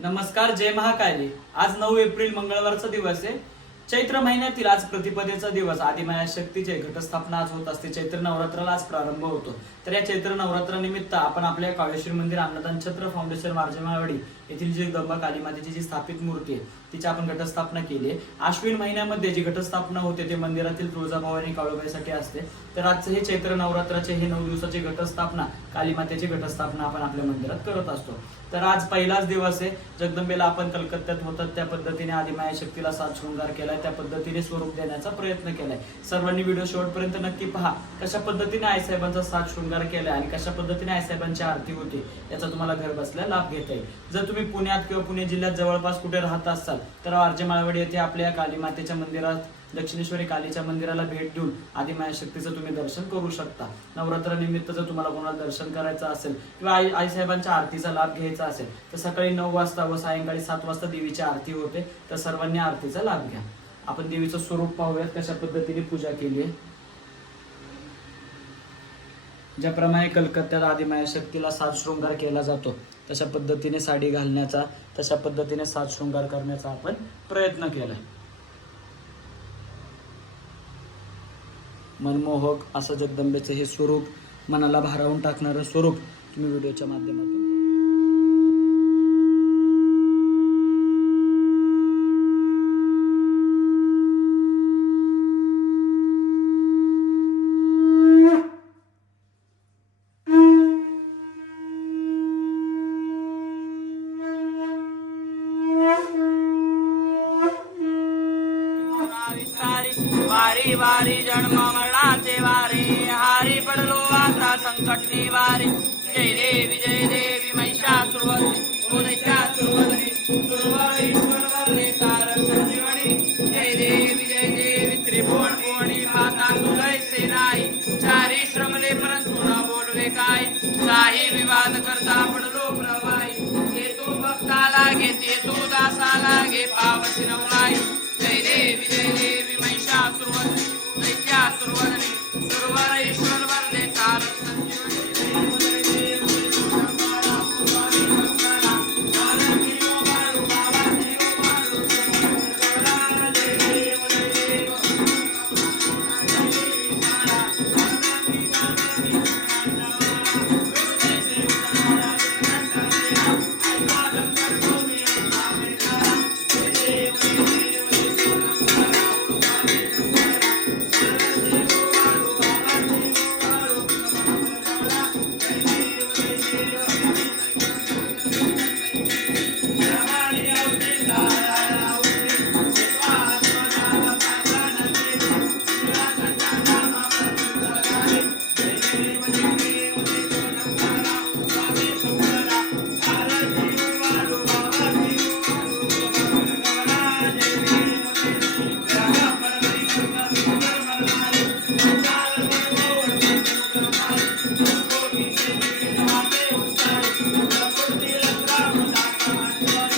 नमस्कार जय महाकाली. आज नऊ एप्रिल मंगळवारचा दिवस आहे. चैत्र महिन्यातील आज प्रतिपदेचा दिवस. आदिमाया शक्तीचे घटस्थापना आज होत असते. चैत्र नवरात्राला आज प्रारंभ होतो. तर या चैत्र नवरात्रानिमित्त आपण आपल्या काळेश्वरी मंदिर अन्नदान छत्र फाउंडेशन मार्जमावाडी येथील जी गंबा काली मातेची जी स्थापित मूर्ती आहे तिची आपण घटस्थापना केली आहे. आश्विन महिन्यामध्ये जी घटस्थापना होते ते मंदिरातील तुळजाभवानी काळूबाईसाठी असते. तर आजचं हे चैत्र नवरात्राचे हे नऊ दिवसाची घटस्थापना काली मातेची घटस्थापना आपण आपल्या मंदिरात करत असतो. तर आज पहिलाच दिवस आहे. जगदंबेला आपण कलकत्त्यात होतात. त्या पद्धतीने आदिमाया शक्तीला सात शृंगार आहे त्या पद्धतीने स्वरूप देण्याचा प्रयत्न केलाय. सर्वांनी व्हिडिओ शेवटपर्यंत नक्की पहा कशा पद्धतीने आईसाहेबांचा सात शृंगार केलाय आणि कशा पद्धतीने आईसाहेबांची आरती होती याचा तुम्हाला घर बसल्या लाभ घेता येईल. जर तुम्ही पुण्यात किंवा पुणे जिल्ह्यात जवळपास कुठे राहत असाल तर आरजे माळवडी येथे आपल्या काली मातेच्या मंदिरात दक्षिणेश्वरी कालीच्या मंदिराला भेट देऊन आदिमाया शक्तीचं तुम्ही दर्शन करू शकता. नवरात्रानिमित्त जर तुम्हाला कोणाला दर्शन करायचं असेल किंवा आई आईसाहेबांच्या आरतीचा लाभ घ्यायचा असेल तर सकाळी नऊ वाजता व सायंकाळी सात वाजता देवीची आरती होते तर सर्वांनी आरतीचा लाभ घ्या. आपण देवीचं स्वरूप पाहूयात कशा पद्धतीने पूजा केली आहे. ज्याप्रमाणे कलकत्त्यात आदिमाया शक्तीला सात शृंगार केला जातो तशा पद्धतीने साडी घालण्याचा तशा पद्धतीने सात शृंगार करण्याचा आपण प्रयत्न केलाय. मनमोहक असं जगदंबेचं हे स्वरूप मनाला भारावून टाकणारं स्वरूप तुम्ही व्हिडिओच्या माध्यमातून वारे जन्म मरणाचे वारे हारी पडलो आता संकट निवारे. जय देवी जय देवी महिषा सुरवरी पुरेशा जय देवी त्रिभुवन कोणी माता तुलैसे नाही चारी श्रमले परंतु न बोलवे काय विवाद करता पडलो प्रवाई हे भक्ता लागे ते दासा लागे पावसी नवलाई. जय देवी जय देवी